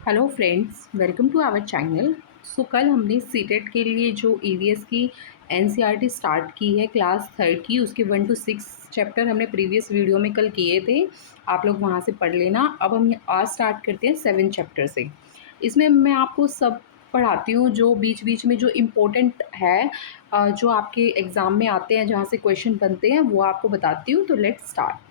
Hello friends, welcome to our channel. कल हमने CTET के लिए जो ईवीएस की एनसीईआरटी स्टार्ट की है क्लास थर्ड की, उसके 1 to 6 चैप्टर हमने प्रीवियस वीडियो में कल किए थे। आप लोग वहां से पढ़ लेना। अब हम आज स्टार्ट करते हैं 7 चैप्टर से। इसमें मैं आपको सब पढ़ाती हूँ जो बीच बीच में जो इम्पोर्टेंट है, जो आपके एग्ज़ाम में आते हैं, जहाँ से क्वेश्चन बनते हैं, वो आपको बताती हूँ। तो लेट्स स्टार्ट।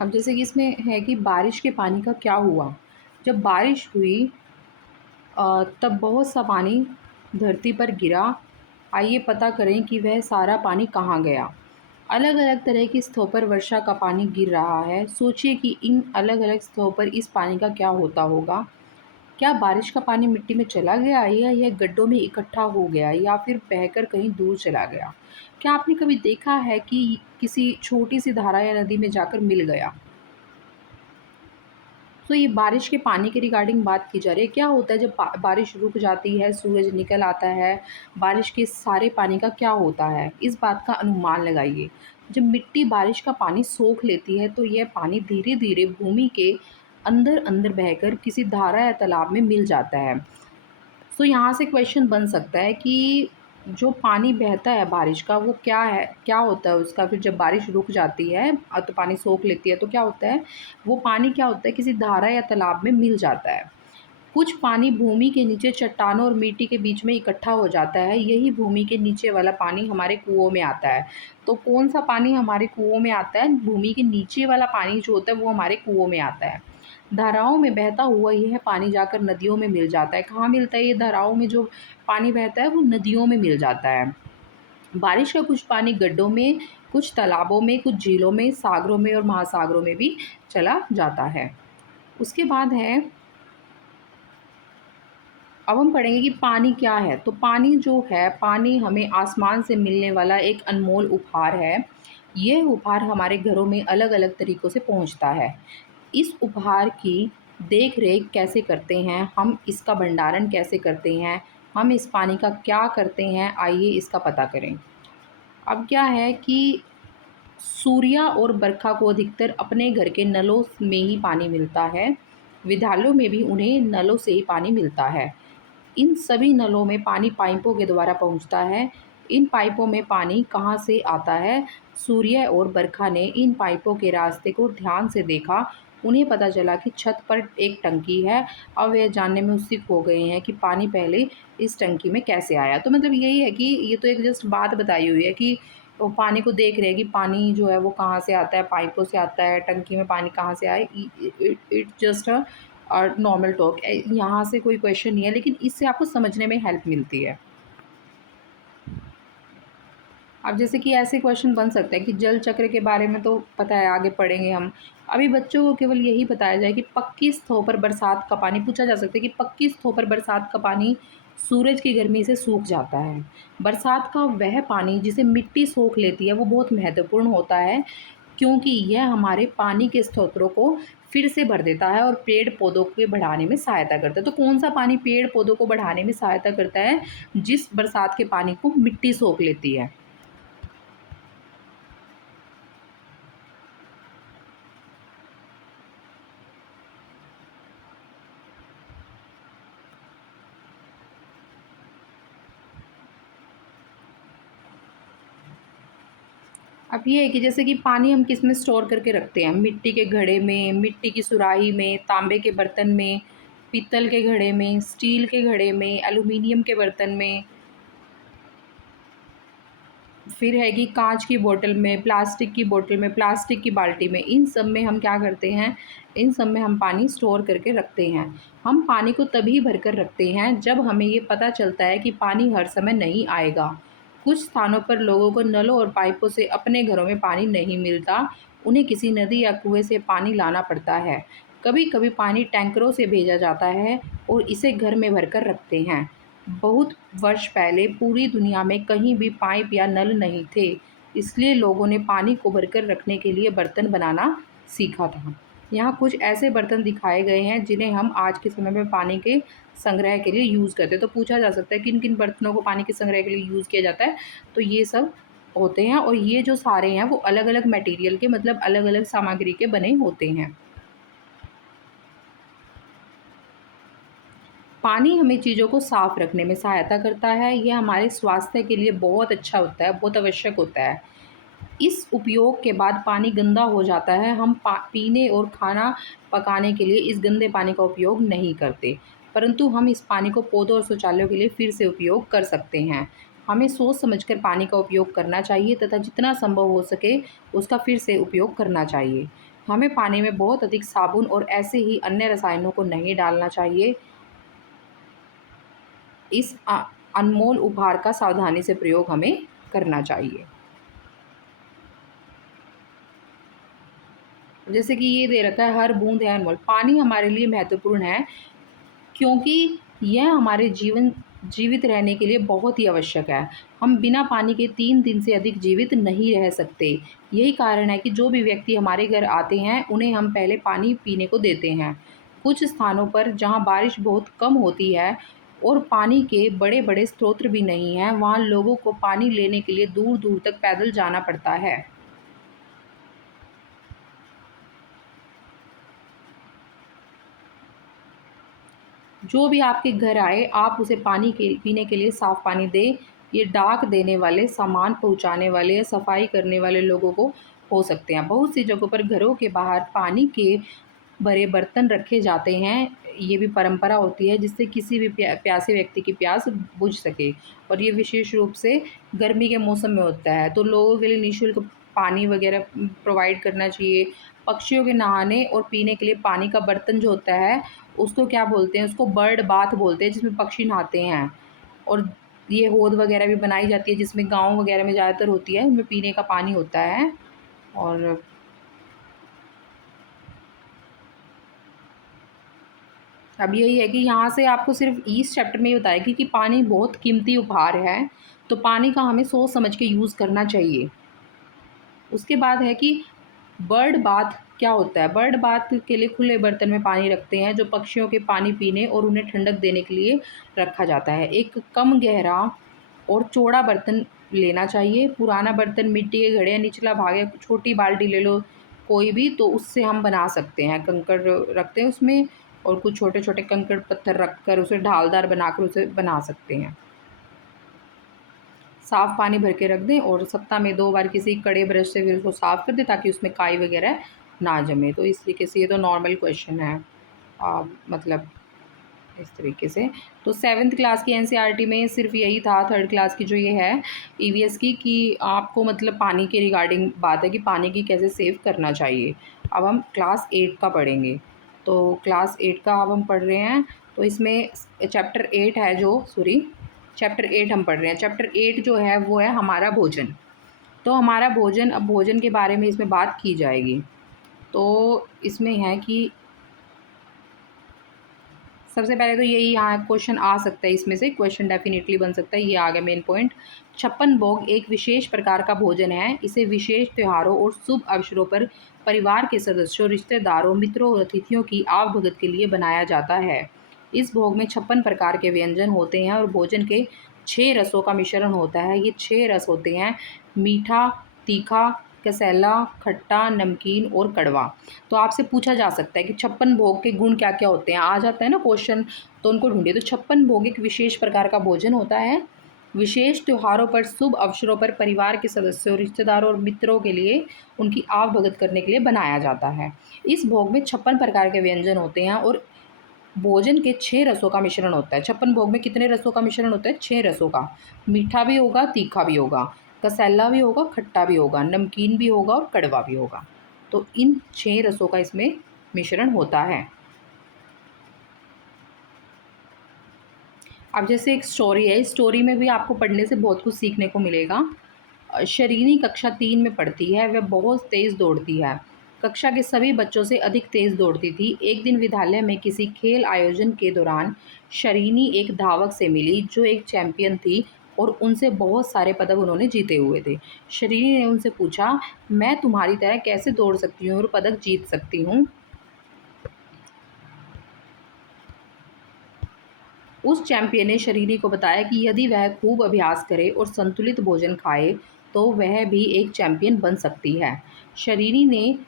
अब जैसे कि इसमें है कि बारिश के पानी का क्या हुआ। जब बारिश हुई तब बहुत सा पानी धरती पर गिरा। आइए पता करें कि वह सारा पानी कहाँ गया। अलग अलग तरह की सतहों पर वर्षा का पानी गिर रहा है। सोचिए कि इन अलग अलग सतहों पर इस पानी का क्या होता होगा। क्या बारिश का पानी मिट्टी में चला गया, या यह गड्ढों में इकट्ठा हो गया, या फिर बहकर कहीं दूर चला गया। क्या आपने कभी देखा है कि किसी छोटी सी धारा या नदी में जाकर मिल गया। तो ये बारिश के पानी के रिगार्डिंग बात की जा रही है। क्या होता है जब बारिश रुक जाती है, सूरज निकल आता है, बारिश के सारे पानी का क्या होता है, इस बात का अनुमान लगाइए। जब मिट्टी बारिश का पानी सोख लेती है तो यह पानी धीरे धीरे भूमि के अंदर अंदर बहकर किसी धारा या तालाब में मिल जाता है। तो यहाँ से क्वेश्चन बन सकता है कि जो पानी बहता है बारिश का, वो क्या है, क्या होता है उसका। फिर जब बारिश रुक जाती है तो पानी सोख लेती है तो क्या होता है, वो पानी क्या होता है, किसी धारा या तालाब में मिल जाता है। कुछ पानी भूमि के नीचे चट्टानों और मिट्टी के बीच में इकट्ठा हो जाता है। यही भूमि के नीचे वाला पानी हमारे कुओं में आता है। तो कौन सा पानी हमारे कुओं में आता है, भूमि के नीचे वाला पानी जो होता है वो हमारे कुओं में आता है। धाराओं में बहता हुआ यह पानी जाकर नदियों में मिल जाता है। कहाँ मिलता है ये धाराओं में जो पानी बहता है, वो नदियों में मिल जाता है। बारिश का कुछ पानी गड्ढों में, कुछ तालाबों में, कुछ झीलों में, सागरों में और महासागरों में भी चला जाता है। उसके बाद है, अब हम पढ़ेंगे कि पानी क्या है। तो पानी जो है, पानी हमें आसमान से मिलने वाला एक अनमोल उपहार है। यह उपहार हमारे घरों में अलग अलग तरीक़ों से पहुंचता है। इस उपहार की देख रेख कैसे करते हैं, हम इसका भंडारण कैसे करते हैं, हम इस पानी का क्या करते हैं, आइए इसका पता करें। अब क्या है कि सूर्या और बरखा को अधिकतर अपने घर के नलों में ही पानी मिलता है। विद्यालयों में भी उन्हें नलों से ही पानी मिलता है। इन सभी नलों में पानी पाइपों के द्वारा पहुंचता है। इन पाइपों में पानी कहाँ से आता है। सूर्य और बरखा ने इन पाइपों के रास्ते को ध्यान से देखा। उन्हें पता चला कि छत पर एक टंकी है। अब वे जानने में उत्सुक हो गए हैं कि पानी पहले इस टंकी में कैसे आया। तो मतलब यही है कि ये तो एक जस्ट बात बताई हुई है कि वो पानी को देख रहे हैं कि पानी जो है वो कहाँ से आता है, पाइपों से आता है, टंकी में पानी कहाँ से आए। इट जस्ट और नॉर्मल टॉक, यहाँ से कोई क्वेश्चन नहीं है, लेकिन इससे आपको समझने में हेल्प मिलती है। अब जैसे कि ऐसे क्वेश्चन बन सकते हैं कि जल चक्र के बारे में तो पता है, आगे पढ़ेंगे हम। अभी बच्चों को केवल यही बताया जाए कि पक्की सतहों पर बरसात का पानी, पूछा जा सकता है कि पक्की सतहों पर बरसात का पानी सूरज की गर्मी से सूख जाता है। बरसात का वह पानी जिसे मिट्टी सोख लेती है वो बहुत महत्वपूर्ण होता है, क्योंकि यह हमारे पानी के स्रोतों को फिर से भर देता है और पेड़ पौधों के बढ़ाने में सहायता करता है। तो कौन सा पानी पेड़ पौधों को बढ़ाने में सहायता करता है, जिस बरसात के पानी को मिट्टी सोख लेती है। अब ये है कि जैसे कि पानी हम किस में स्टोर करके रखते हैं, मिट्टी के घड़े में, मिट्टी की सुराही में, तांबे के बर्तन में, पीतल के घड़े में, स्टील के घड़े में, एल्युमिनियम के बर्तन में। फिर है कि कांच की बोतल में, प्लास्टिक की बोतल में, प्लास्टिक की बाल्टी में, इन सब में हम क्या करते हैं, इन सब में हम पानी स्टोर करके रखते हैं। हम पानी को तभी भर कर रखते हैं जब हमें ये पता चलता है कि पानी हर समय नहीं आएगा। कुछ स्थानों पर लोगों को नलों और पाइपों से अपने घरों में पानी नहीं मिलता, उन्हें किसी नदी या कुएं से पानी लाना पड़ता है। कभी कभी पानी टैंकरों से भेजा जाता है और इसे घर में भरकर रखते हैं। बहुत वर्ष पहले पूरी दुनिया में कहीं भी पाइप या नल नहीं थे, इसलिए लोगों ने पानी को भरकर रखने के लिए बर्तन बनाना सीखा था। यहाँ कुछ ऐसे बर्तन दिखाए गए हैं जिन्हें हम आज के समय में पानी के संग्रह के लिए यूज़ करते हैं। तो पूछा जा सकता है किन किन बर्तनों को पानी के संग्रह के लिए यूज़ किया जाता है। तो ये सब होते हैं और ये जो सारे हैं वो अलग अलग मटेरियल के, मतलब अलग अलग सामग्री के बने होते हैं। पानी हमें चीज़ों को साफ रखने में सहायता करता है। यह हमारे स्वास्थ्य के लिए बहुत अच्छा होता है, बहुत आवश्यक होता है। इस उपयोग के बाद पानी गंदा हो जाता है। हम पीने और खाना पकाने के लिए इस गंदे पानी का उपयोग नहीं करते, परंतु हम इस पानी को पौधों और शौचालयों के लिए फिर से उपयोग कर सकते हैं। हमें सोच समझकर पानी का उपयोग करना चाहिए तथा जितना संभव हो सके उसका फिर से उपयोग करना चाहिए। हमें पानी में बहुत अधिक साबुन और ऐसे ही अन्य रसायनों को नहीं डालना चाहिए। इस अनमोल उपहार का सावधानी से प्रयोग हमें करना चाहिए। जैसे कि ये दे रखा है, हर बूंद है अनमोल। पानी हमारे लिए महत्वपूर्ण है क्योंकि यह हमारे जीवित रहने के लिए बहुत ही आवश्यक है। हम बिना पानी के 3 दिन से अधिक जीवित नहीं रह सकते। यही कारण है कि जो भी व्यक्ति हमारे घर आते हैं उन्हें हम पहले पानी पीने को देते हैं। कुछ स्थानों पर जहाँ बारिश बहुत कम होती है और पानी के बड़े-बड़े स्रोत भी नहीं हैं, वहाँ लोगों को पानी लेने के लिए दूर-दूर तक पैदल जाना पड़ता है। जो भी आपके घर आए, आप उसे पानी के पीने के लिए साफ़ पानी दें। ये डाक देने वाले, सामान पहुँचाने वाले या सफाई करने वाले लोगों को हो सकते हैं। बहुत सी जगहों पर घरों के बाहर पानी के भरे बर्तन रखे जाते हैं। ये भी परंपरा होती है जिससे किसी भी प्यासे व्यक्ति की प्यास बुझ सके, और ये विशेष रूप से गर्मी के मौसम में होता है। तो लोगों के लिए निःशुल्क पानी वगैरह प्रोवाइड करना चाहिए। पक्षियों के नहाने और पीने के लिए पानी का बर्तन जो होता है उसको क्या बोलते हैं, उसको बर्ड बाथ बोलते हैं, जिसमें पक्षी नहाते हैं। और ये हौद वगैरह भी बनाई जाती है जिसमें गाँव वगैरह में ज़्यादातर होती है, उनमें पीने का पानी होता है। और अब यही है कि यहाँ से आपको सिर्फ इस चैप्टर में ये बताया कि पानी बहुत कीमती उपहार है, तो पानी का हमें सोच समझ के यूज़ करना चाहिए। उसके बाद है कि बर्ड बाथ क्या होता है। बर्ड बाथ के लिए खुले बर्तन में पानी रखते हैं जो पक्षियों के पानी पीने और उन्हें ठंडक देने के लिए रखा जाता है। एक कम गहरा और चौड़ा बर्तन लेना चाहिए। पुराना बर्तन, मिट्टी के घड़े या निचला भाग या छोटी बाल्टी ले लो कोई भी, तो उससे हम बना सकते हैं। कंकड़ रखते हैं उसमें और कुछ छोटे छोटे कंकड़ पत्थर रख कर उसे ढालदार बनाकर उसे बना सकते हैं। साफ़ पानी भर के रख दें और सप्ताह में 2 बार किसी कड़े ब्रश से फिर उसको साफ़ कर दें ताकि उसमें काई वगैरह ना जमे। तो इस तरीके से ये तो नॉर्मल क्वेश्चन है। मतलब इस तरीके से। तो 7th क्लास की एनसीईआरटी में सिर्फ यही था, 3rd क्लास की जो ये है ईवीएस की, कि आपको मतलब पानी के रिगार्डिंग बात है कि पानी की कैसे सेव करना चाहिए। अब हम क्लास 8 का पढ़ेंगे। तो क्लास 8 का अब हम पढ़ रहे हैं। तो इसमें चैप्टर 8 है जो सॉरी चैप्टर 8 हम पढ़ रहे हैं। चैप्टर 8 जो है वो है हमारा भोजन। तो हमारा भोजन, अब भोजन के बारे में इसमें बात की जाएगी। तो इसमें है कि सबसे पहले तो यही यहाँ क्वेश्चन आ सकता है, इसमें से क्वेश्चन डेफिनेटली बन सकता है। ये आ गया मेन पॉइंट। छप्पन भोग एक विशेष प्रकार का भोजन है। इसे विशेष त्योहारों और शुभ अवसरों पर परिवार के सदस्यों, रिश्तेदारों, मित्रों और अतिथियों की आवभगत के लिए बनाया जाता है। इस भोग में 56 प्रकार के व्यंजन होते हैं और भोजन के 6 रसों का मिश्रण होता है। ये 6 रस होते हैं: मीठा, तीखा, कसैला, खट्टा, नमकीन और कड़वा। तो आपसे पूछा जा सकता है कि 56 भोग के गुण क्या-क्या होते हैं? आ जाता है ना क्वेश्चन, तो उनको ढूँढिए। तो 56 भोग एक विशेष प्रकार का भोजन होता है। विशेष त्योहारों पर, शुभ अवसरों पर परिवार के सदस्यों, रिश्तेदारों और मित्रों के लिए उनकी आवभगत करने के लिए बनाया जाता है। इस भोग में 56 प्रकार के व्यंजन होते हैं और भोजन के 6 रसों का मिश्रण होता है। 56 भोग में कितने रसों का मिश्रण होता है? 6 रसों का। मीठा भी होगा, तीखा भी होगा, कसैला भी होगा, खट्टा भी होगा, नमकीन भी होगा और कड़वा भी होगा। तो इन 6 रसों का इसमें मिश्रण होता है। अब जैसे एक स्टोरी है, इस स्टोरी में भी आपको पढ़ने से बहुत कुछ सीखने को मिलेगा। शरीनी कक्षा 3 में पढ़ती है। वह बहुत तेज़ दौड़ती है। कक्षा के सभी बच्चों से अधिक तेज़ दौड़ती थी। एक दिन विद्यालय में किसी खेल आयोजन के दौरान शरीनी एक धावक से मिली जो एक चैंपियन थी और उनसे बहुत सारे पदक उन्होंने जीते हुए थे। शरीनी ने उनसे पूछा, मैं तुम्हारी तरह कैसे दौड़ सकती हूँ और पदक जीत सकती हूँ? उस चैंपियन ने शरीरी को बताया कि यदि वह खूब अभ्यास करे और संतुलित भोजन खाए तो वह भी एक चैंपियन बन सकती है। शरीरी ने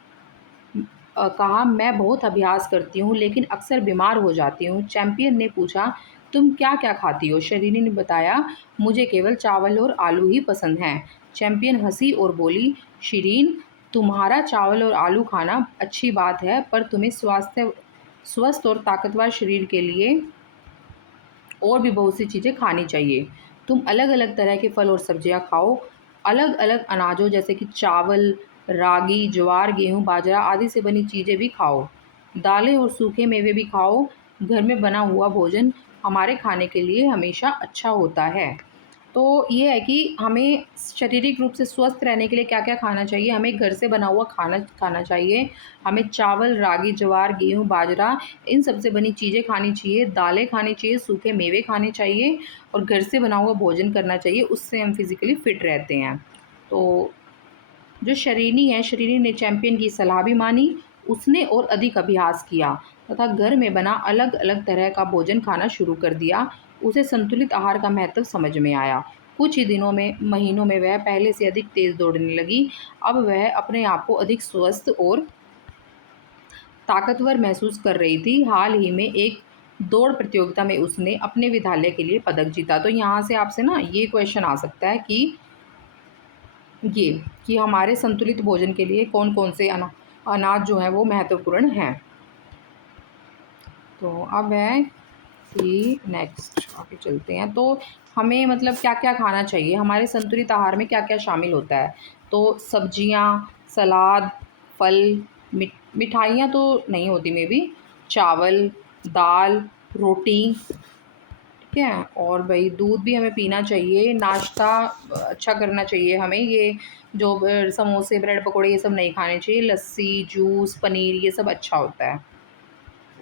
कहा, मैं बहुत अभ्यास करती हूँ लेकिन अक्सर बीमार हो जाती हूँ। चैंपियन ने पूछा, तुम क्या क्या खाती हो? शरीरी ने बताया, मुझे केवल चावल और आलू ही पसंद हैं। चैंपियन हंसी और बोली, शिरीन, तुम्हारा चावल और आलू खाना अच्छी बात है, पर तुम्हें स्वस्थ और ताकतवर शरीर के लिए और भी बहुत सी चीज़ें खानी चाहिए। तुम अलग अलग तरह के फल और सब्जियां खाओ। अलग अलग अनाजों जैसे कि चावल, रागी, ज्वार, गेहूं, बाजरा आदि से बनी चीज़ें भी खाओ। दालें और सूखे मेवे भी खाओ। घर में बना हुआ भोजन हमारे खाने के लिए हमेशा अच्छा होता है। तो ये है कि हमें शारीरिक रूप से स्वस्थ रहने के लिए क्या-क्या खाना चाहिए। हमें घर से बना हुआ खाना खाना चाहिए। हमें चावल, रागी, ज्वार, गेहूँ, बाजरा इन सब से बनी चीज़ें खानी चाहिए, दालें खानी चाहिए, सूखे मेवे खाने चाहिए और घर से बना हुआ भोजन करना चाहिए। उससे हम फिज़िकली फ़िट रहते हैं। तो जो शरीनी है, शरीनी ने चैंपियन की सलाह भी मानी। उसने और अधिक अभ्यास किया तथा घर में बना अलग-अलग तरह का भोजन खाना शुरू कर दिया। उसे संतुलित आहार का महत्व समझ में आया। कुछ ही दिनों में, महीनों में वह पहले से अधिक तेज़ दौड़ने लगी। अब वह अपने आप को अधिक स्वस्थ और ताकतवर महसूस कर रही थी। हाल ही में एक दौड़ प्रतियोगिता में उसने अपने विद्यालय के लिए पदक जीता। तो यहाँ से आपसे ना ये क्वेश्चन आ सकता है कि ये कि हमारे संतुलित भोजन के लिए कौन-कौन से अनाज जो हैं वो महत्वपूर्ण हैं। तो अब है कि नेक्स्ट आगे चलते हैं। तो हमें मतलब क्या-क्या खाना चाहिए? हमारे संतुलित आहार में क्या-क्या शामिल होता है? तो सब्जियाँ, सलाद, फल, मिठाइयाँ तो नहीं होती मे बी, चावल, दाल, रोटी, ठीक है? और भई दूध भी हमें पीना चाहिए, नाश्ता अच्छा करना चाहिए हमें। ये जो समोसे, ब्रेड पकोड़े ये सब नहीं खाने चाहिए। लस्सी, जूस, पनीर ये सब अच्छा होता है।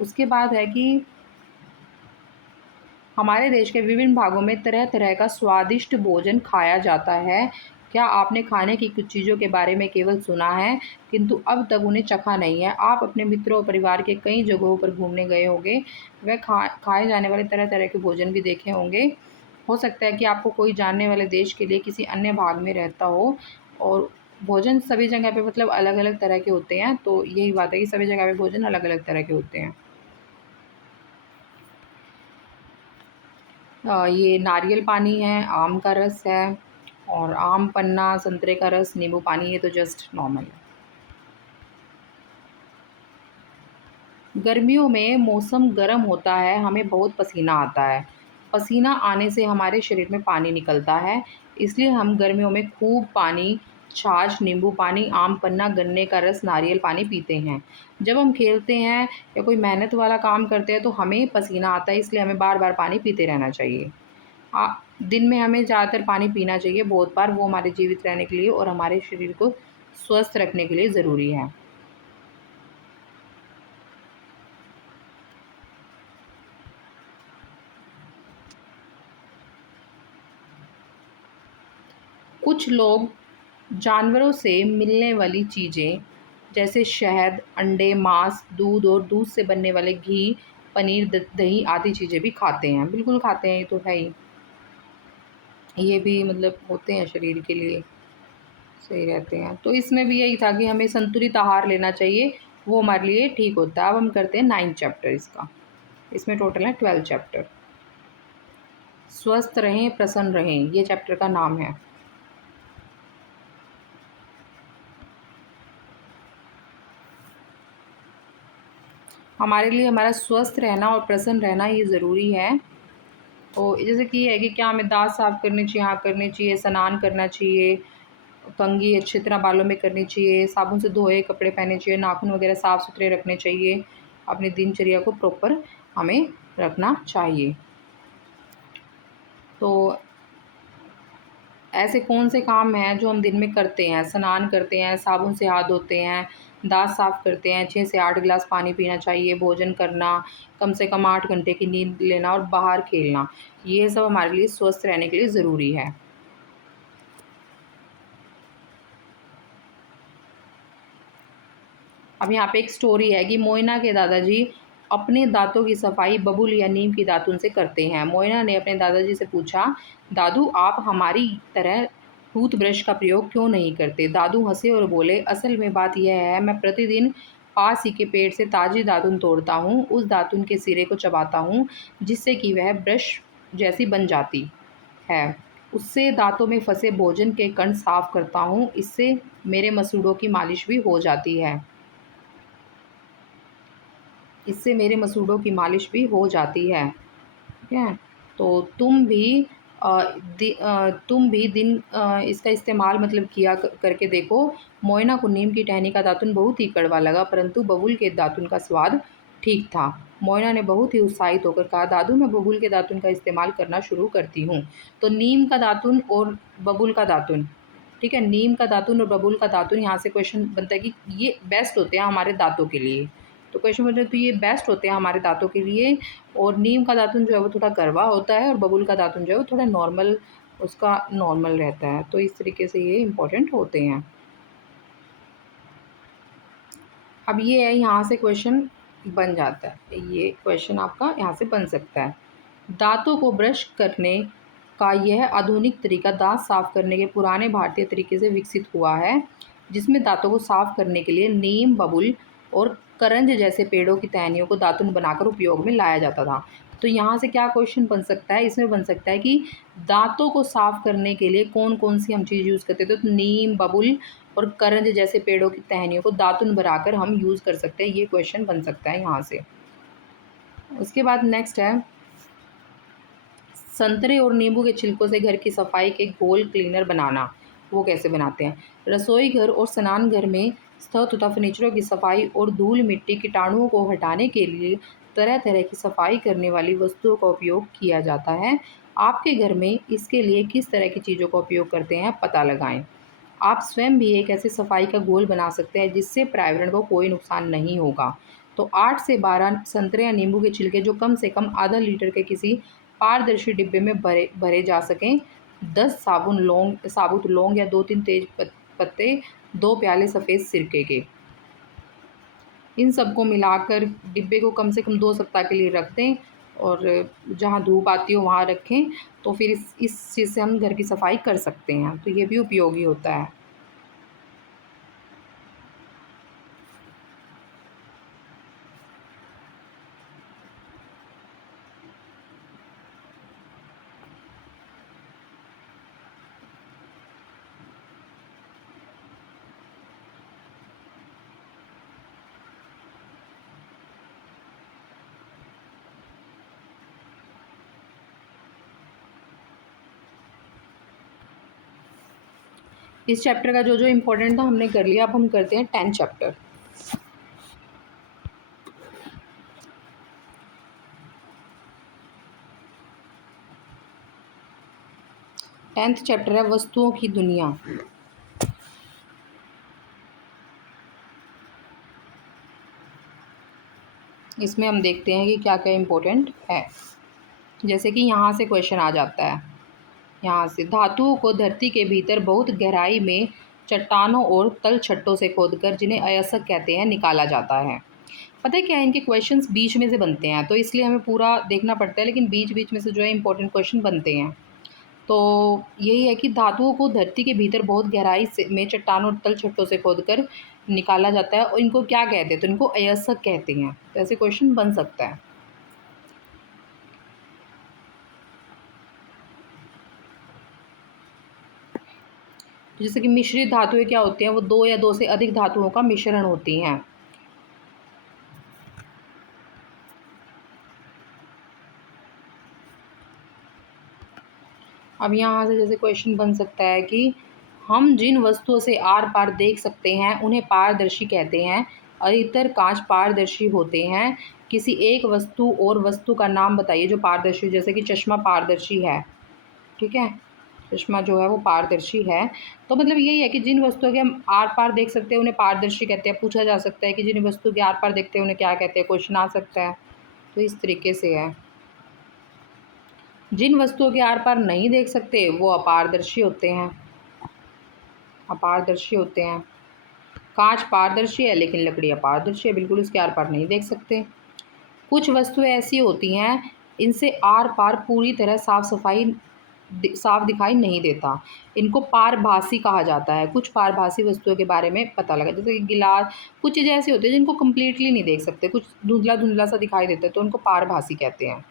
उसके बाद है कि हमारे देश के विभिन्न भागों में तरह-तरह का स्वादिष्ट भोजन खाया जाता है। क्या आपने खाने की कुछ चीज़ों के बारे में केवल सुना है, किंतु अब तक उन्हें चखा नहीं है? आप अपने मित्रों और परिवार के कई जगहों पर घूमने गए होंगे। वह खाए जाने वाले तरह-तरह के भोजन भी देखे होंगे। हो सकता है कि आपको कोई जानने वाले देश के लिए किसी अन्य भाग में रहता हो और भोजन सभी जगह पे मतलब अलग-अलग तरह के होते हैं। तो यही बात है कि सभी जगह पे भोजन अलग-अलग तरह के होते हैं। ये नारियल पानी है, आम का रस है और आम पन्ना, संतरे का रस, नींबू पानी ये तो जस्ट नॉर्मल है। गर्मियों में मौसम गर्म होता है, हमें बहुत पसीना आता है। पसीना आने से हमारे शरीर में पानी निकलता है, इसलिए हम गर्मियों में खूब पानी, छाछ, नींबू पानी, आम पन्ना, गन्ने का रस, नारियल पानी पीते हैं। जब हम खेलते हैं या कोई मेहनत वाला काम करते हैं तो हमें पसीना आता है, इसलिए हमें बार-बार पानी पीते रहना चाहिए। दिन में हमें ज़्यादातर पानी पीना चाहिए बहुत बार, वो हमारे जीवित रहने के लिए और हमारे शरीर को स्वस्थ रखने के लिए ज़रूरी है। कुछ लोग जानवरों से मिलने वाली चीज़ें जैसे शहद, अंडे, मांस, दूध और दूध से बनने वाले घी, पनीर, दही आदि चीज़ें भी खाते हैं। बिल्कुल खाते हैं, ये तो है ही। ये भी मतलब होते हैं शरीर के लिए सही रहते हैं। तो इसमें भी यही था कि हमें संतुलित आहार लेना चाहिए, वो हमारे लिए ठीक होता है। अब हम करते हैं 9th चैप्टर इसका। इसमें टोटल है 12 चैप्टर। स्वस्थ रहें, प्रसन्न रहें, ये चैप्टर का नाम है। हमारे लिए हमारा स्वस्थ रहना और प्रसन्न रहना ये ज़रूरी है। तो जैसे कि ये है कि क्या हमें दाँत साफ़ करने चाहिए? हाँ, करने चाहिए, स्नान करना चाहिए, कंघी अच्छी तरह बालों में करनी चाहिए, साबुन से धोए कपड़े पहनने चाहिए, नाखून वगैरह साफ़-सुथरे रखने चाहिए। अपनी दिनचर्या को प्रॉपर हमें रखना चाहिए। तो ऐसे कौन से काम हैं जो हम दिन में करते हैं? स्नान करते हैं, साबुन से हाथ धोते हैं, दाँत साफ़ करते हैं, 6 से 8 गिलास पानी पीना चाहिए, भोजन करना, कम से कम 8 घंटे की नींद लेना और बाहर खेलना। ये सब हमारे लिए स्वस्थ रहने के लिए ज़रूरी है। अब यहाँ पे एक स्टोरी है कि मोइना के दादाजी अपने दांतों की सफाई बबूल या नीम की दातुन से करते हैं। मोइना ने अपने दादाजी से पूछा, दादू आप हमारी तरह टूथब्रश का प्रयोग क्यों नहीं करते? दादू हंसे और बोले, असल में बात यह है, मैं प्रतिदिन पास ही के पेड़ से ताज़ी दातुन तोड़ता हूँ, उस दातुन के सिरे को चबाता हूँ जिससे कि वह ब्रश जैसी बन जाती है। उससे दांतों में फंसे भोजन के कण साफ करता हूँ, इससे मेरे मसूड़ों की मालिश भी हो जाती है। इससे मेरे मसूड़ों की मालिश भी हो जाती है। ठीक है? तो तुम भी दिन इसका इस्तेमाल मतलब किया करके देखो। मोइना को नीम की टहनी का दातुन बहुत ही कड़वा लगा, परंतु बबूल के दातुन का स्वाद ठीक था। मोइना ने बहुत ही उत्साहित होकर कहा, दादू मैं बबूल के दातुन का इस्तेमाल करना शुरू करती हूँ। तो नीम का दातुन और बबूल का दातुन, ठीक है, नीम का दातुन और बबूल का दातुन, यहाँ से क्वेश्चन बनता है कि ये बेस्ट होते हैं हमारे दांतों के लिए। तो क्वेश्चन बनता है तो ये बेस्ट होते हैं हमारे दांतों के लिए। और नीम का दातुन जो है वो थोड़ा कड़वा होता है और बबूल का दातुन जो है वो थोड़ा नॉर्मल, उसका नॉर्मल रहता है। तो इस तरीके से ये इम्पोर्टेंट होते हैं। अब ये है, यहाँ से क्वेश्चन बन जाता है, ये क्वेश्चन आपका यहाँ से बन सकता है। दांतों को ब्रश करने का यह आधुनिक तरीका दांत साफ करने के पुराने भारतीय तरीके से विकसित हुआ है, जिसमें दांतों को साफ करने के लिए नीम, बबूल और करंज जैसे पेड़ों की टहनियों को दातुन बनाकर उपयोग में लाया जाता था। तो यहाँ से क्या क्वेश्चन बन सकता है? इसमें बन सकता है कि दांतों को साफ करने के लिए कौन कौन सी हम चीज़ यूज़ करते थे? तो नीम, बबूल और करंज जैसे पेड़ों की टहनियों को दातुन बनाकर हम यूज़ कर सकते हैं। ये क्वेश्चन बन सकता है यहाँ से। उसके बाद नेक्स्ट है, संतरे और नींबू के छिलकों से घर की सफाई के गोल क्लीनर बनाना। वो कैसे बनाते हैं? रसोई घर और स्नान घर में स्थित तथा फर्नीचरों की सफाई और धूल मिट्टी कीटाणुओं को हटाने के लिए तरह तरह की सफाई करने वाली वस्तुओं का उपयोग किया जाता है। आपके घर में इसके लिए किस तरह की चीज़ों का उपयोग करते हैं, पता लगाएं। आप स्वयं भी एक ऐसे सफाई का घोल बना सकते हैं जिससे पर्यावरण को कोई नुकसान नहीं होगा। तो 8 से 12 संतरे या नींबू के छिलके जो कम से कम आधा लीटर के किसी पारदर्शी डिब्बे में भरे भरे जा सकें। 10 साबुत लौंग या 2-3 तेज पत्ते, 2 प्याले सफ़ेद सिरके के। इन सबको मिलाकर डिब्बे को कम से कम 2 सप्ताह के लिए रख दें और जहाँ धूप आती हो वहाँ रखें। तो फिर इस चीज़ से हम घर की सफाई कर सकते हैं। तो ये भी उपयोगी होता है। इस चैप्टर का जो जो इम्पोर्टेंट था हमने कर लिया। अब हम करते हैं 10th चैप्टर। 10th चैप्टर है वस्तुओं की दुनिया। इसमें हम देखते हैं कि क्या क्या इम्पोर्टेंट है। जैसे कि यहाँ से क्वेश्चन आ जाता है, यहाँ से धातुओं को धरती के भीतर बहुत गहराई में चट्टानों और तलछटों से खोदकर, जिन्हें अयस्क कहते हैं, निकाला जाता है। पता है क्या है, इनके क्वेश्चंस बीच में से बनते हैं तो इसलिए हमें पूरा देखना पड़ता है, लेकिन बीच बीच में से जो है इंपॉर्टेंट क्वेश्चन बनते हैं। तो यही है कि धातुओं को धरती के भीतर बहुत गहराई से में चट्टानों और तलछटों से खोदकर निकाला जाता है और इनको क्या कहते हैं? तो इनको अयस्क कहते हैं। तो ऐसे क्वेश्चन बन सकता है। जैसे कि मिश्रित धातुएं क्या होती हैं? वो 2 या 2 से अधिक धातुओं का मिश्रण होती हैं। अब यहाँ से जैसे क्वेश्चन बन सकता है कि हम जिन वस्तुओं से आर पार देख सकते हैं उन्हें पारदर्शी कहते हैं। अधिकतर कांच पारदर्शी होते हैं। किसी एक वस्तु और वस्तु का नाम बताइए जो पारदर्शी, जैसे कि चश्मा पारदर्शी है। ठीक है, चश्मा जो है वो पारदर्शी है। तो मतलब यही है कि जिन वस्तुओं के हम आर पार देख सकते हैं उन्हें पारदर्शी कहते हैं। पूछा जा सकता है कि जिन वस्तु के आर पार देखते हैं उन्हें क्या कहते हैं, क्वेश्चन आ सकता है। तो इस तरीके से है। जिन वस्तुओं के आर पार नहीं देख सकते वो अपारदर्शी होते हैं। अपारदर्शी होते हैं। कांच पारदर्शी है लेकिन लकड़ी अपारदर्शी है, बिल्कुल उसके आर पार नहीं देख सकते। कुछ वस्तुएं ऐसी होती हैं, इनसे आर पार पूरी तरह साफ दिखाई नहीं देता। इनको पारभासी कहा जाता है। कुछ पारभासी वस्तुओं के बारे में पता लगा, जैसे कि गिलास। कुछ चीज़ें ऐसी होती हैं जिनको कंप्लीटली नहीं देख सकते, कुछ धुंधला धुंधला सा दिखाई देता है, तो उनको पारभासी कहते हैं।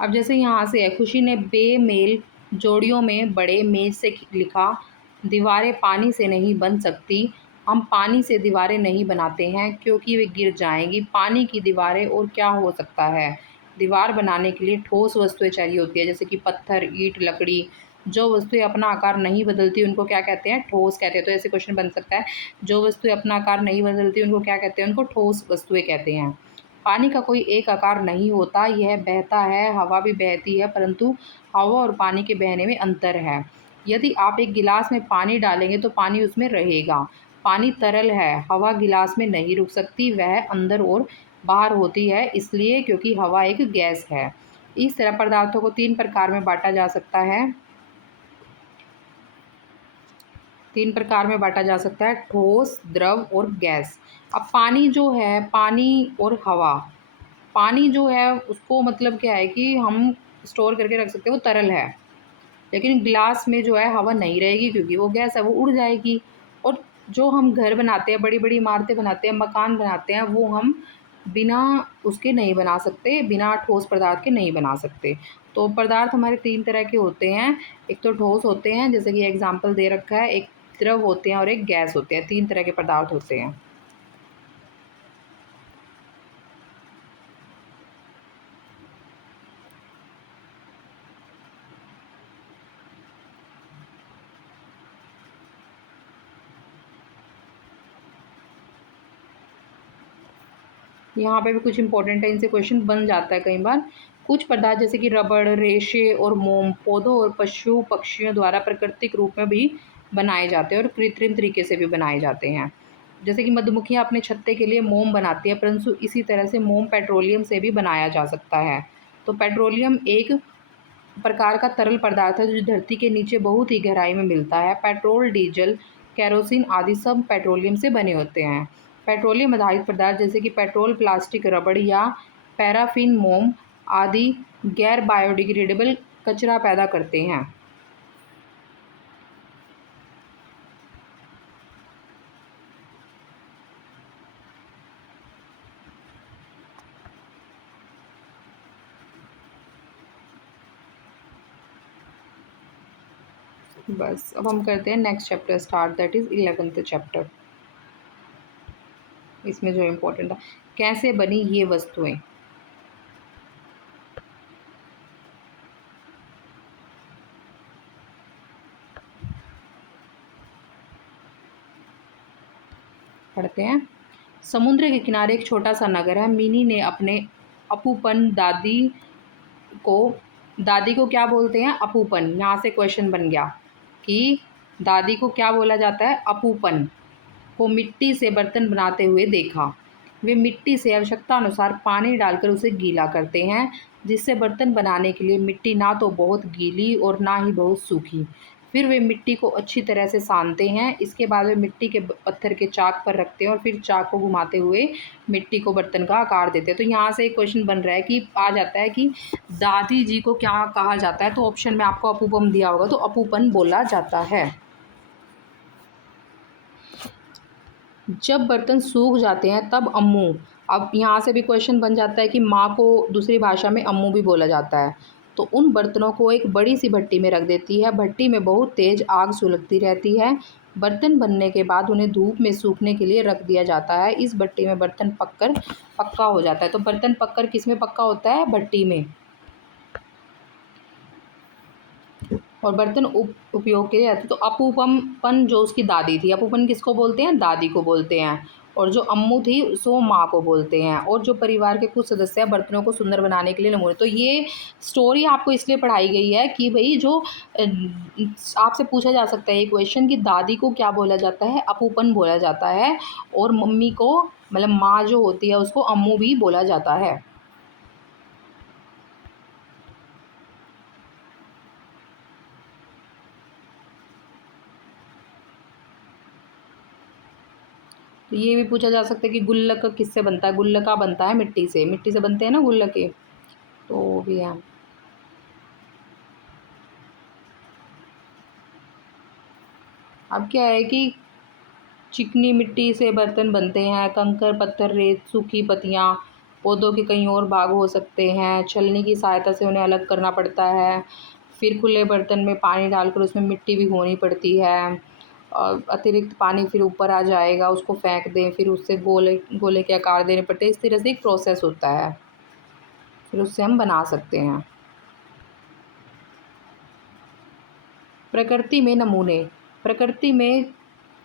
अब जैसे यहाँ से है, खुशी ने बेमेल जोड़ियों में बड़े मेज से लिखा, दीवारें पानी से नहीं बन सकती। हम पानी से दीवारें नहीं बनाते हैं क्योंकि वे गिर जाएंगी। पानी की दीवारें और क्या हो सकता है। दीवार बनाने के लिए ठोस वस्तुएं चाहिए होती है, जैसे कि पत्थर, ईंट, लकड़ी। जो वस्तुएं अपना आकार नहीं बदलती उनको क्या कहते हैं, ठोस कहते हैं। तो ऐसे क्वेश्चन बन सकता है, जो वस्तुएं अपना आकार नहीं बदलती उनको क्या कहते हैं, उनको ठोस वस्तुएं कहते हैं। पानी का कोई एक आकार नहीं होता, यह बहता है, हवा भी बहती है, परंतु हवा और पानी के बहने में अंतर है। यदि आप एक गिलास में पानी डालेंगे तो पानी उसमें रहेगा। पानी तरल है, हवा गिलास में नहीं रुक सकती, वह अंदर और बाहर होती है, इसलिए क्योंकि हवा एक गैस है। इस तरह पदार्थों को 3 प्रकार में बांटा जा सकता है। 3 प्रकार में बांटा जा सकता है, ठोस, द्रव और गैस। अब पानी जो है, पानी और हवा। पानी जो है उसको मतलब क्या है कि हम स्टोर करके रख सकते हैं, वो तरल है। लेकिन ग्लास में जो है हवा नहीं रहेगी क्योंकि वो गैस है, वो उड़ जाएगी। और जो हम घर बनाते हैं, बड़ी बड़ी इमारतें बनाते हैं, मकान बनाते हैं, वो हम बिना उसके नहीं बना सकते, बिना ठोस पदार्थ के नहीं बना सकते। तो पदार्थ हमारे 3 तरह के होते हैं। एक तो ठोस होते हैं, जैसे कि एग्जाम्पल दे रखा है, एक द्रव होते हैं और एक गैस होते हैं। 3 तरह के पदार्थ होते हैं। यहाँ पे भी कुछ इंपॉर्टेंट है, इनसे क्वेश्चन बन जाता है कई बार। कुछ पदार्थ जैसे कि रबड़, रेशे और मोम पौधों और पशु पक्षियों द्वारा प्राकृतिक रूप में भी बनाए जाते हैं और कृत्रिम तरीके से भी बनाए जाते हैं। जैसे कि मधुमक्खियाँ अपने छत्ते के लिए मोम बनाती है, परंतु इसी तरह से मोम पेट्रोलियम से भी बनाया जा सकता है। तो पेट्रोलियम एक प्रकार का तरल पदार्थ है जो धरती के नीचे बहुत ही गहराई में मिलता है। पेट्रोल, डीजल, केरोसिन आदि सब पेट्रोलियम से बने होते हैं। पेट्रोलियम आधारित पदार्थ जैसे कि पेट्रोल, प्लास्टिक, रबड़ या पैराफिन, मोम आदि गैर बायोडिग्रेडेबल कचरा पैदा करते हैं। बस अब हम करते हैं next chapter start, that is 11th chapter. इसमें जो इम्पोर्टेंट है, कैसे बनी ये वस्तुएं। पढ़ते हैं। समुद्र के किनारे एक छोटा सा नगर है। मिनी ने अपने अपूपन को दादी को क्या बोलते हैं, अपूपन। यहाँ से क्वेश्चन बन गया कि दादी को क्या बोला जाता है, अपूपन को मिट्टी से बर्तन बनाते हुए देखा। वे मिट्टी से आवश्यकता अनुसार पानी डालकर उसे गीला करते हैं, जिससे बर्तन बनाने के लिए मिट्टी ना तो बहुत गीली और ना ही बहुत सूखी। फिर वे मिट्टी को अच्छी तरह से सानते हैं। इसके बाद वे मिट्टी के पत्थर के चाक पर रखते हैं और फिर चाक को घुमाते हुए मिट्टी को बर्तन का आकार देते हैं। तो यहाँ से एक क्वेश्चन बन रहा है कि आ जाता है कि दादी जी को क्या कहा जाता है। तो ऑप्शन में आपको अपूपम दिया होगा, तो अपूपन बोला जाता है। जब बर्तन सूख जाते हैं तब अम्मू। अब यहाँ से भी क्वेश्चन बन जाता है कि माँ को दूसरी भाषा में अम्मू भी बोला जाता है। तो उन बर्तनों को एक बड़ी सी भट्टी में रख देती है। भट्टी में बहुत तेज आग सुलगती रहती है। बर्तन बनने के बाद उन्हें धूप में सूखने के लिए रख दिया जाता है। इस भट्टी में बर्तन पककर पक्का हो जाता है। तो बर्तन पककर किस में पक्का होता है, भट्टी में। और बर्तन उपयोग के लिए आते तो अपूपम जो उसकी दादी थी, अपूपन किसको बोलते हैं? दादी को बोलते हैं। और जो अम्मू थी सो माँ को बोलते हैं। और जो परिवार के कुछ सदस्य हैं बर्तनों को सुंदर बनाने के लिए नमूने। तो ये स्टोरी आपको इसलिए पढ़ाई गई है कि भाई जो आपसे पूछा जा सकता है ये क्वेश्चन कि दादी को क्या बोला जाता है? अपूपन बोला जाता है। और मम्मी को मतलब माँ जो होती है उसको अम्मू भी बोला जाता है। तो ये भी पूछा जा सकता है कि गुल्लक किससे बनता है? गुल्लका बनता है मिट्टी से बनते हैं ना गुल्लके। तो वो भी है। अब क्या है कि चिकनी मिट्टी से बर्तन बनते हैं, कंकर पत्थर रेत सूखी पत्तियाँ पौधों के कई और भाग हो सकते हैं, छलनी की सहायता से उन्हें अलग करना पड़ता है। फिर खुले बर्तन में पानी डालकर उसमें मिट्टी भिगोनी पड़ती है और अतिरिक्त पानी फिर ऊपर आ जाएगा, उसको फेंक दें, फिर उससे गोले गोले के आकार देने पड़ते हैं। इस तरह से एक प्रोसेस होता है, फिर उससे हम बना सकते हैं। प्रकृति में नमूने। प्रकृति में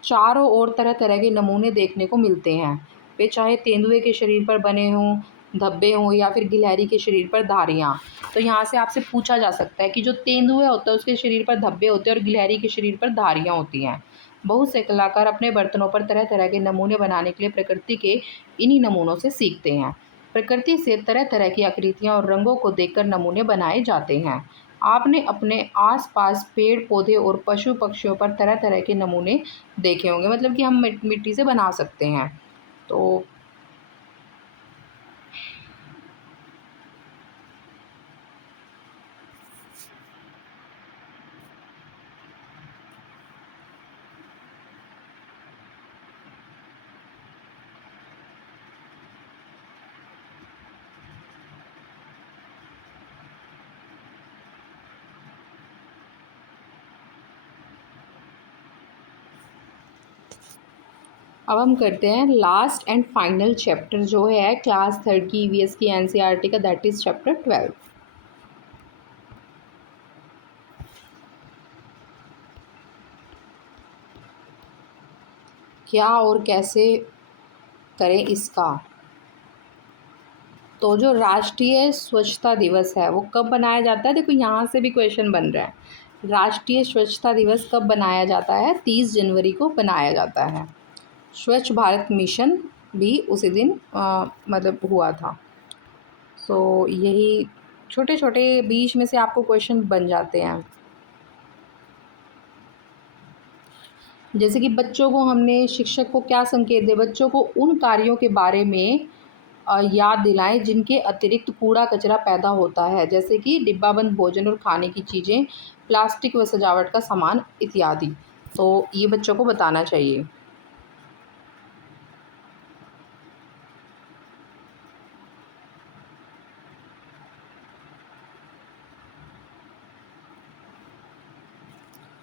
चारों ओर तरह तरह के नमूने देखने को मिलते हैं। वे चाहे तेंदुए के शरीर पर बने हों, धब्बे हों या फिर गिलहरी के शरीर पर धारियाँ। तो यहाँ से आपसे पूछा जा सकता है कि जो तेंदुआ होता है उसके शरीर पर धब्बे होते हैं और गिलहरी के शरीर पर धारियाँ होती हैं। बहुत से कलाकार अपने बर्तनों पर तरह तरह के नमूने बनाने के लिए प्रकृति के इन्हीं नमूनों से सीखते हैं। प्रकृति से तरह तरह की आकृतियाँ और रंगों को देखकर नमूने बनाए जाते हैं। आपने अपने आसपास पेड़ पौधे और पशु पक्षियों पर तरह तरह के नमूने देखे होंगे, मतलब कि हम मिट्टी से बना सकते हैं। तो अब हम करते हैं लास्ट एंड फाइनल चैप्टर जो है क्लास 3 की ईवीएस की एनसीईआरटी का, दैट इज चैप्टर 12। क्या और कैसे करें इसका? तो जो राष्ट्रीय स्वच्छता दिवस है वो कब बनाया जाता है? देखो यहाँ से भी क्वेश्चन बन रहा है। राष्ट्रीय स्वच्छता दिवस कब बनाया जाता है? 30 जनवरी को बनाया जाता है। स्वच्छ भारत मिशन भी उसी दिन मतलब हुआ था। सो यही छोटे छोटे बीच में से आपको क्वेश्चन बन जाते हैं। जैसे कि बच्चों को हमने शिक्षक को क्या संकेत दे? बच्चों को उन कार्यों के बारे में याद दिलाएं जिनके अतिरिक्त कूड़ा कचरा पैदा होता है, जैसे कि डिब्बाबंद भोजन और खाने की चीज़ें, प्लास्टिक व सजावट का सामान इत्यादि। तो ये बच्चों को बताना चाहिए।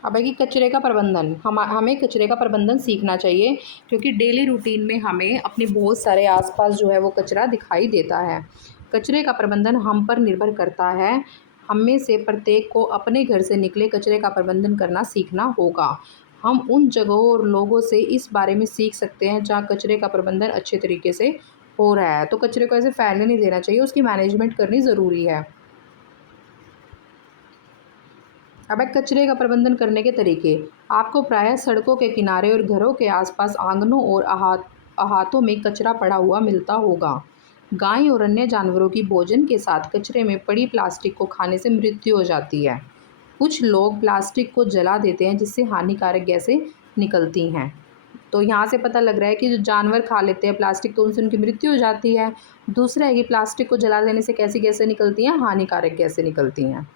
अब है कि कचरे का प्रबंधन, हमें कचरे का प्रबंधन सीखना चाहिए क्योंकि डेली रूटीन में हमें अपने बहुत सारे आसपास जो है वो कचरा दिखाई देता है। कचरे का प्रबंधन हम पर निर्भर करता है। हम में से प्रत्येक को अपने घर से निकले कचरे का प्रबंधन करना सीखना होगा। हम उन जगहों और लोगों से इस बारे में सीख सकते हैं जहाँ कचरे का प्रबंधन अच्छे तरीके से हो रहा है। तो कचरे को ऐसे फैलने नहीं देना चाहिए, उसकी मैनेजमेंट करनी ज़रूरी है। अब है कचरे का प्रबंधन करने के तरीके। आपको प्रायः सड़कों के किनारे और घरों के आसपास आंगनों और अहातों में कचरा पड़ा हुआ मिलता होगा। गाय और अन्य जानवरों की भोजन के साथ कचरे में पड़ी प्लास्टिक को खाने से मृत्यु हो जाती है। कुछ लोग प्लास्टिक को जला देते हैं जिससे हानिकारक गैसें निकलती हैं। तो यहाँ से पता लग रहा है कि जो जानवर खा लेते हैं प्लास्टिक तो उनसे उनकी मृत्यु हो जाती है। दूसरा है कि प्लास्टिक को जला देने से कैसी गैसें निकलती हैं? हानिकारक गैसें निकलती हैं।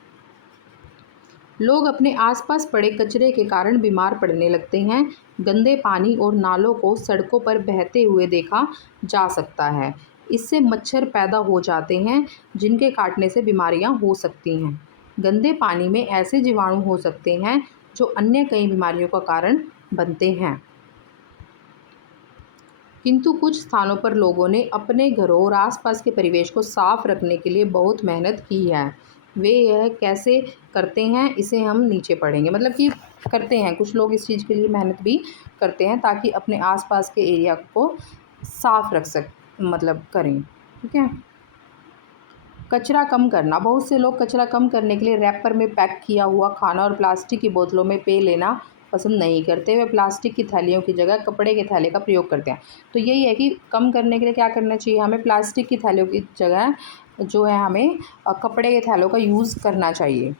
लोग अपने आसपास पड़े कचरे के कारण बीमार पड़ने लगते हैं। गंदे पानी और नालों को सड़कों पर बहते हुए देखा जा सकता है। इससे मच्छर पैदा हो जाते हैं जिनके काटने से बीमारियां हो सकती हैं। गंदे पानी में ऐसे जीवाणु हो सकते हैं जो अन्य कई बीमारियों का कारण बनते हैं। किंतु कुछ स्थानों पर लोगों ने अपने घरों और आसपास के परिवेश को साफ रखने के लिए बहुत मेहनत की है। वे यह कैसे करते हैं इसे हम नीचे पढ़ेंगे। मतलब कि करते हैं, कुछ लोग इस चीज़ के लिए मेहनत भी करते हैं ताकि अपने आसपास के एरिया को साफ़ रख मतलब करें। ठीक है। कचरा कम करना। बहुत से लोग कचरा कम करने के लिए रैपर में पैक किया हुआ खाना और प्लास्टिक की बोतलों में पेय लेना पसंद नहीं करते। वे प्लास्टिक की थैलियों की जगह कपड़े के थैले का प्रयोग करते हैं। तो यही है कि कम करने के लिए क्या करना चाहिए, हमें प्लास्टिक की थैलियों की जगह जो है हमें कपड़े के थैलों का यूज़ करना चाहिए।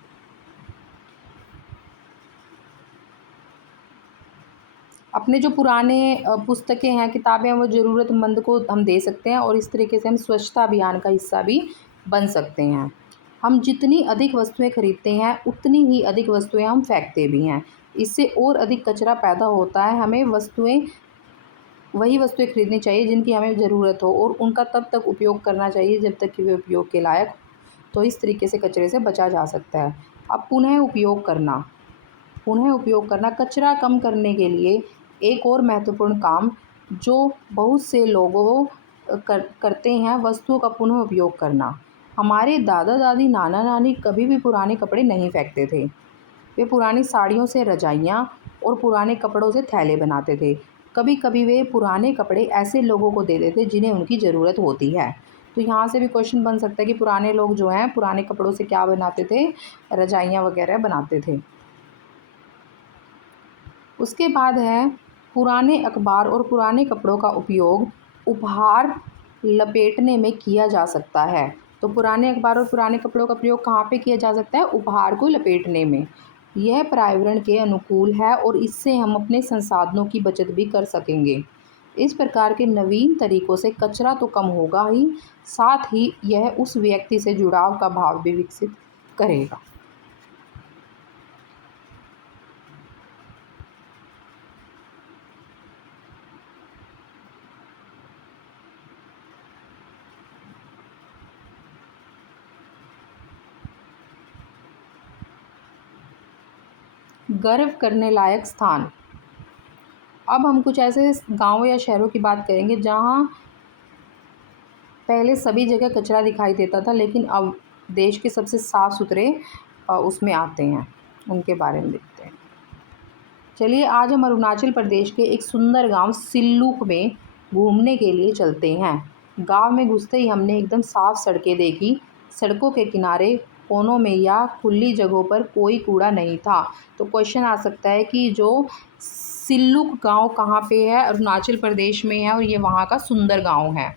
अपने जो पुराने पुस्तकें हैं, किताबें हैं, वो ज़रूरतमंद को हम दे सकते हैं और इस तरीके से हम स्वच्छता अभियान का हिस्सा भी बन सकते हैं। हम जितनी अधिक वस्तुएं खरीदते हैं उतनी ही अधिक वस्तुएं हम फेंकते भी हैं। इससे और अधिक कचरा पैदा होता है। हमें वही वस्तुएं खरीदनी चाहिए जिनकी हमें ज़रूरत हो और उनका तब तक उपयोग करना चाहिए जब तक कि वे उपयोग के लायक हो। तो इस तरीके से कचरे से बचा जा सकता है। अब पुनः उपयोग करना कचरा कम करने के लिए एक और महत्वपूर्ण काम जो बहुत से लोगों करते हैं, वस्तुओं का पुनः उपयोग करना। हमारे दादा दादी नाना नानी कभी भी पुराने कपड़े नहीं फेंकते थे। वे पुरानी साड़ियों से रजाइयाँ और पुराने कपड़ों से थैले बनाते थे। कभी कभी वे पुराने कपड़े ऐसे लोगों को देते थे जिन्हें उनकी ज़रूरत होती है। तो यहाँ से भी क्वेश्चन बन सकता है कि पुराने लोग जो हैं पुराने कपड़ों से क्या बनाते थे, रजाइयाँ वगैरह बनाते थे। उसके बाद है पुराने अखबार और पुराने कपड़ों का उपयोग उपहार लपेटने में किया जा सकता है। तो पुराने अखबार और पुराने कपड़ों का प्रयोग कहाँ पे किया जा सकता है, उपहार को लपेटने में। यह पर्यावरण के अनुकूल है और इससे हम अपने संसाधनों की बचत भी कर सकेंगे। इस प्रकार के नवीन तरीकों से कचरा तो कम होगा ही, साथ ही यह उस व्यक्ति से जुड़ाव का भाव भी विकसित करेगा। गर्व करने लायक स्थान। अब हम कुछ ऐसे गाँव या शहरों की बात करेंगे जहाँ पहले सभी जगह कचरा दिखाई देता था, लेकिन अब देश के सबसे साफ़ सुथरे उसमें आते हैं। उनके बारे में देखते हैं। चलिए आज हम अरुणाचल प्रदेश के एक सुंदर गांव सिल्लूक में घूमने के लिए चलते हैं। गांव में घुसते ही हमने एकदम साफ सड़कें देखी। सड़कों के किनारे, कोनों में या खुली जगहों पर कोई कूड़ा नहीं था। तो क्वेश्चन आ सकता है कि जो सिल्लूक गांव कहाँ पे है, अरुणाचल प्रदेश में है और ये वहाँ का सुंदर गांव है।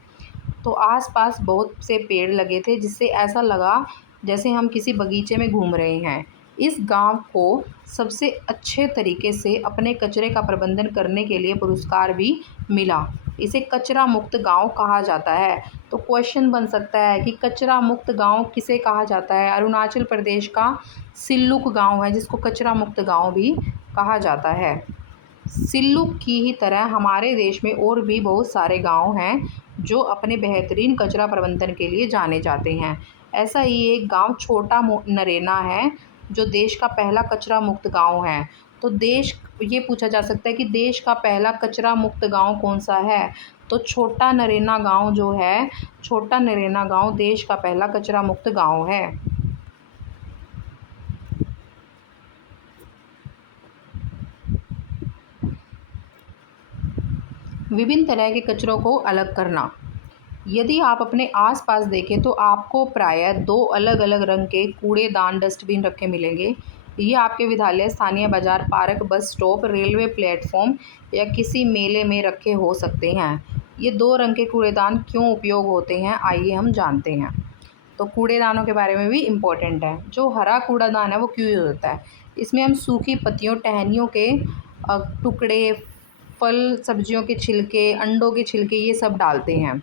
तो आसपास बहुत से पेड़ लगे थे जिससे ऐसा लगा जैसे हम किसी बगीचे में घूम रहे हैं। इस गांव को सबसे अच्छे तरीके से अपने कचरे का प्रबंधन करने के लिए पुरस्कार भी मिला। इसे कचरा मुक्त गांव कहा जाता है। तो क्वेश्चन बन सकता है कि कचरा मुक्त गांव किसे कहा जाता है। अरुणाचल प्रदेश का सिल्लूक गांव है जिसको कचरा मुक्त गांव भी कहा जाता है। सिल्लूक की ही तरह हमारे देश में और भी बहुत सारे गांव हैं जो अपने बेहतरीन कचरा प्रबंधन के लिए जाने जाते हैं। ऐसा ही एक गांव छोटा नरेना है जो देश का पहला कचरा मुक्त गांव है। तो ये पूछा जा सकता है कि देश का पहला कचरा मुक्त गांव कौन सा है। तो छोटा नरेना गांव जो है, छोटा नरेना गांव देश का पहला कचरा मुक्त गांव है। विभिन्न तरह के कचरों को अलग करना। यदि आप अपने आसपास देखें तो आपको प्रायः 2 अलग-अलग रंग के कूड़ेदान डस्टबिन रखे मिलेंगे। ये आपके विद्यालय, स्थानीय बाजार, park, bus stop, railway platform या किसी मेले में रखे हो सकते हैं। ये 2 रंग के कूड़ेदान क्यों उपयोग होते हैं, आइए हम जानते हैं। तो कूड़ेदानों के बारे में भी इम्पोर्टेंट है। जो हरा कूड़ादान है वो क्यों यूज़ होता है, इसमें हम सूखी पत्तियों, टहनियों के टुकड़े, फल सब्जियों के छिलके, अंडों के छिलके ये सब डालते हैं।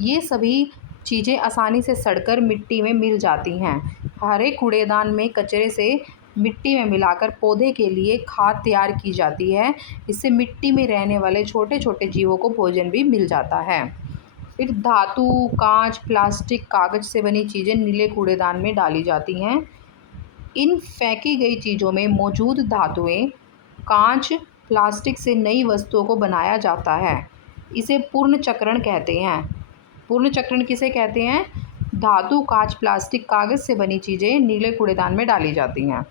ये सभी चीज़ें आसानी से सड़कर मिट्टी में मिल जाती हैं। हरे कूड़ेदान में कचरे से मिट्टी में मिलाकर पौधे के लिए खाद तैयार की जाती है। इससे मिट्टी में रहने वाले छोटे छोटे जीवों को भोजन भी मिल जाता है। फिर धातु, कांच, प्लास्टिक, कागज़ से बनी चीज़ें नीले कूड़ेदान में डाली जाती हैं। इन फेंकी गई चीज़ों में मौजूद धातुएं, कांच, प्लास्टिक से नई वस्तुओं को बनाया जाता है। इसे पुनर्चक्रण कहते हैं। पुनर्चक्रण किसे कहते हैं, धातु, कांच, प्लास्टिक, कागज़ से बनी चीज़ें नीले कूड़ेदान में डाली जाती हैं।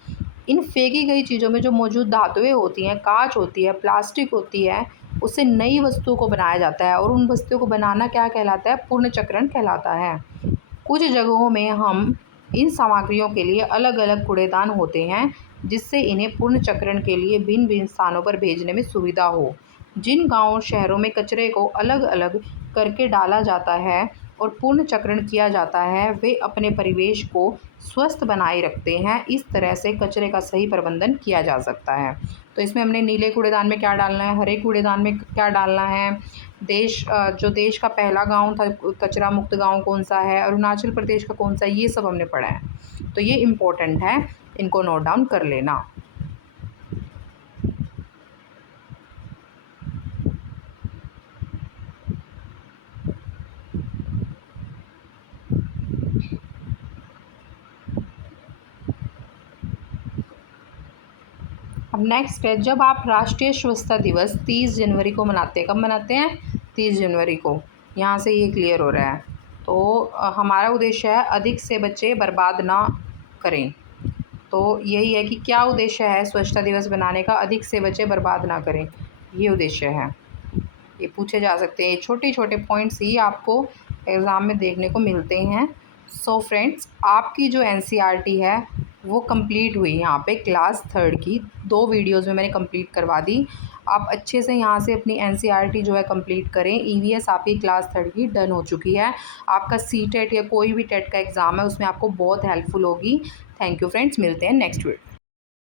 इन फेंकी गई चीज़ों में जो मौजूद धातुएँ होती हैं, काँच होती है, प्लास्टिक होती है, उससे नई वस्तुओं को बनाया जाता है और उन वस्तुओं को बनाना क्या कहलाता है? पुनर्चक्रण कहलाता है। कुछ जगहों में हम इन सामग्रियों के लिए अलग-अलग कूड़ेदान होते हैं, जिससे इन्हें पुनर्चक्रण के लिए भिन्न-भिन्न स्थानों पर भेजने में सुविधा हो। जिन गाँव, शहरों में कचरे को अलग-अलग करके डाला जाता है और पुनर्चक्रण किया जाता है, वे अपने परिवेश को स्वस्थ बनाए रखते हैं। इस तरह से कचरे का सही प्रबंधन किया जा सकता है। तो इसमें हमने नीले कूड़ेदान में क्या डालना है, हरे कूड़ेदान में क्या डालना है, जो देश का पहला गाँव था कचरा मुक्त गाँव कौन-सा है, अरुणाचल प्रदेश का कौन-सा है, ये सब हमने पढ़ा है। तो ये इम्पोर्टेंट है, इनको नोट डाउन कर लेना। अब नेक्स्ट है, जब आप राष्ट्रीय स्वच्छता दिवस 30 जनवरी को मनाते हैं, कब मनाते हैं? 30 जनवरी को। यहाँ से ये क्लियर हो रहा है। तो हमारा उद्देश्य है अधिक से बच्चे बर्बाद ना करें। तो यही है कि क्या उद्देश्य है स्वच्छता दिवस बनाने का? अधिक से बच्चे बर्बाद ना करें, ये उद्देश्य है। ये पूछे जा सकते हैं, छोटे-छोटे पॉइंट्स ही आपको एग्ज़ाम में देखने को मिलते हैं। सो फ्रेंड्स, आपकी जो एनसीईआरटी है वो कंप्लीट हुई यहाँ पे क्लास 3rd की। 2 वीडियोज़ में मैंने कंप्लीट करवा दी। आप अच्छे से यहाँ से अपनी एनसीईआरटी जो है कंप्लीट करें। ईवीएस आपकी क्लास 3rd की डन हो चुकी है। आपका सीटेट या कोई भी टेट का एग्ज़ाम है उसमें आपको बहुत हेल्पफुल होगी। थैंक यू फ्रेंड्स, मिलते हैं नेक्स्ट वीडियो।